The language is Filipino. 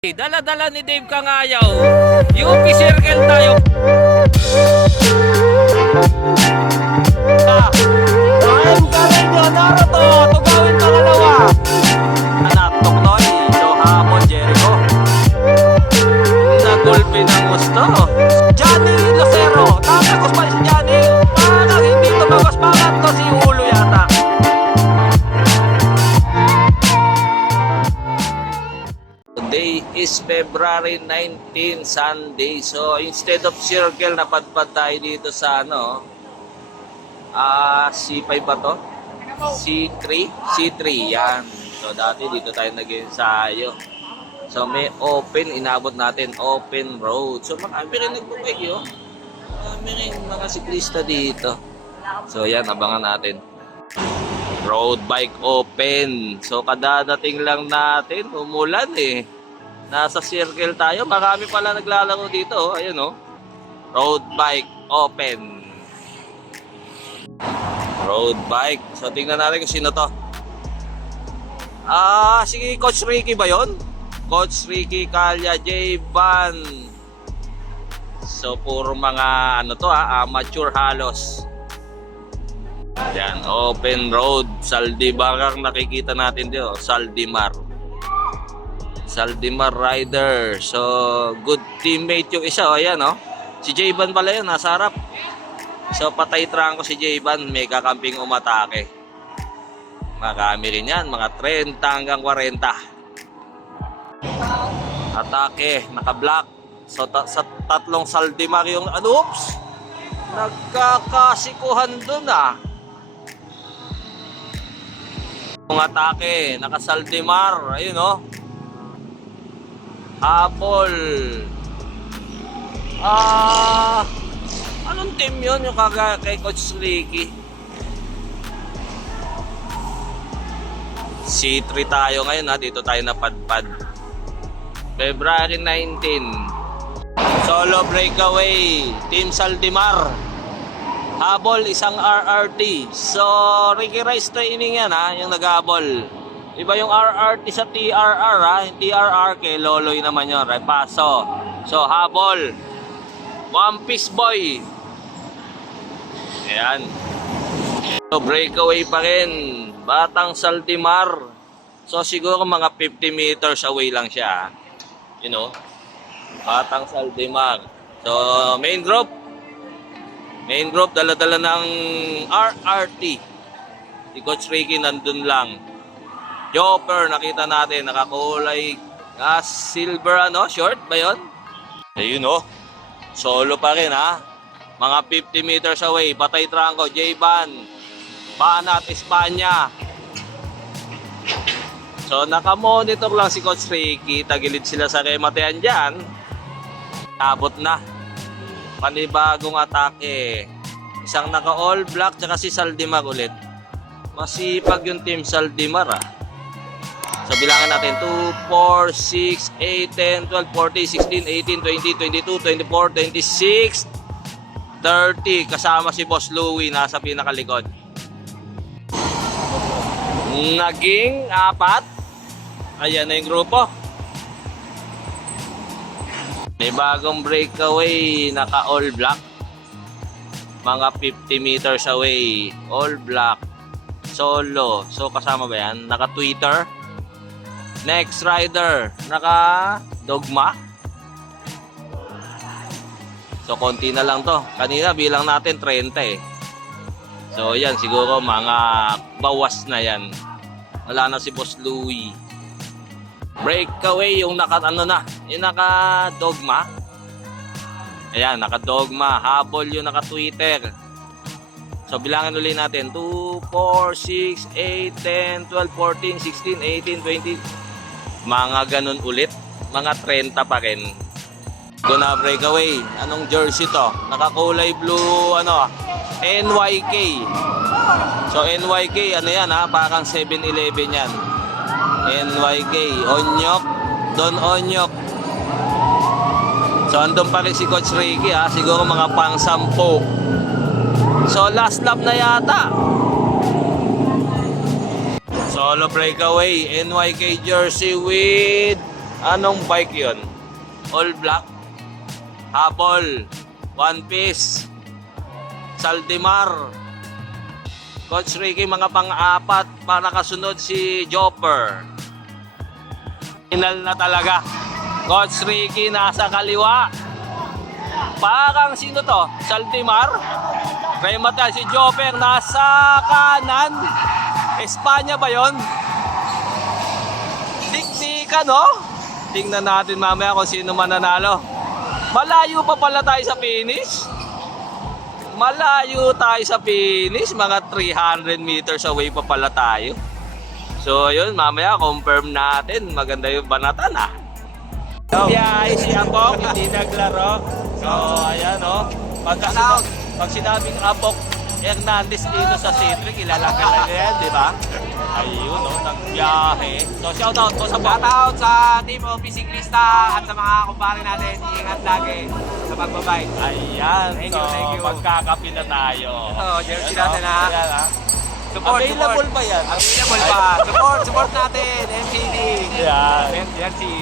Dala-dala ni Dave Kangayaw. UP Circle tayo. Ryan Carreño, Naruto, tugawin pangalawa. Anak Toknoy, so hapon Jericho. Nagulpi ng gusto. Johnny Lucero, tatagos pa si Johnny. Parang hindi tumagos pangat to si Ulo yata. Today is February 19, Sunday. So instead of circle, napadpad tayo dito sa C5 ba to? C3? C3, yan. So dati dito tayo nag-ensayo. So may open, inabot natin open road. So marami rin nagbubay yun. Marami rin mga siklista dito. So yan, abangan natin. Road bike open. So kadadating lang natin, umulan eh. Nasa circle tayo. Marami pala naglalaro dito. Oh. Ayun oh. Road bike open. Road bike. So tingnan natin kung sino to. Si Coach Ricky ba yon? Coach Ricky Calya J. Van. So puro mga amateur halos. Yan, open road. Saldimar ang nakikita natin dito. Saldimar rider. So good teammate yung isa. Ayan si J-Ban pala yun, nasa harap. So patay trangko si J-Ban. May kakamping umatake. Marami rin yan. Mga 30 hanggang 40. Atake. Naka-block. So sa tatlong Saldimar yung oops! Nagkakasikuhan dun Yung atake. Naka-Saldimar. Ayun Apple. Anong team yun yung kay Coach Ricky? C3 tayo ngayon dito tayo napadpad. February 19. Solo breakaway. Team Saldimar. Habol isang RRT. So Ricky Rice training yan yung nag-habol. Iba yung RRT sa TRR Yung TRR kay Loloy naman yun. Repaso. So habol. One Piece Boy. Ayan. So breakaway pa rin. Batang Saldimar. So siguro mga 50 meters away lang siya. Batang Saldimar. So main group. Main group dala-dala ng RRT. Si Coach Ricky nandun lang. Jopper, nakita natin, nakakulay silver, short ba yun? Ayun solo pa rin mga 50 meters away, patay trangko, J-Ban, Banat, Espanya. So nakamonitor lang si Coach Ricky, tagilid sila sa rematean dyan, abot na, panibagong atake, isang naka all black, tsaka si Saldimar ulit. Masipag yung team Saldimar So bilangan natin 2, 4, 6, 8, 10, 12, 14, 16, 18, 20, 22, 24, 26, 30. Kasama si Boss Louie nasa pinakalikod. Naging 4. Ayan na yung grupo. May bagong breakaway. Naka all black. Mga 50 meters away. All black. Solo. So kasama ba yan? Naka Twitter. Next rider, naka Dogma. So konti na lang to. Kanina bilang natin 30 So yan siguro mga bawas na yan. Wala na si Boss Louie. Breakaway yung yung naka Dogma. Ayan, naka Dogma. Habol yung naka Twitter. So bilangan ulit natin 2, 4, 6, 8, 10, 12, 14, 16, 18, 20. Mga ganun ulit. Mga 30 pa rin. Guna breakaway. Anong jersey to? Nakakulay blue NYK. So NYK yan parang 7-Eleven yan. NYK Onyok. Don Onyok. So andun pa rin si Coach Ricky siguro mga pang 10. So last lap na yata. Solo breakaway, NYK jersey with Anong bike yun? All black? Habol. One Piece. Saldimar. Coach Ricky, mga pang-apat para kasunod si Jopper. Final na talaga. Coach Ricky nasa kaliwa. Parang sino to? Saldimar? Remata si Jopper nasa kanan. Espanya ba yon? Dikdikan, no? Tingnan natin mamaya kung sino mananalo. Malayo pa pala tayo sa finish. Malayo tayo sa finish. Mga 300 meters away pa pala tayo. So yun, mamaya confirm natin. Maganda yung banatan ah. Biyahe si Apok, hindi naglaro. So ayan o. Pag sinabing Apok Hernandez dito sa Citric, kilala ka lang yan, di ba? Ayun o, nagbiyahe. So shoutout po sa Shoutout sa team of Bisiklista at sa mga kumpare natin. Ingat lagi sa pagbabike. Ayan, Thank so you. magkakapi na tayo. Jersey Ayan, natin, ha? ayan, ha? Support, Available support. ba yan? Available pa. Support natin. MCD. Ayan. Jersey.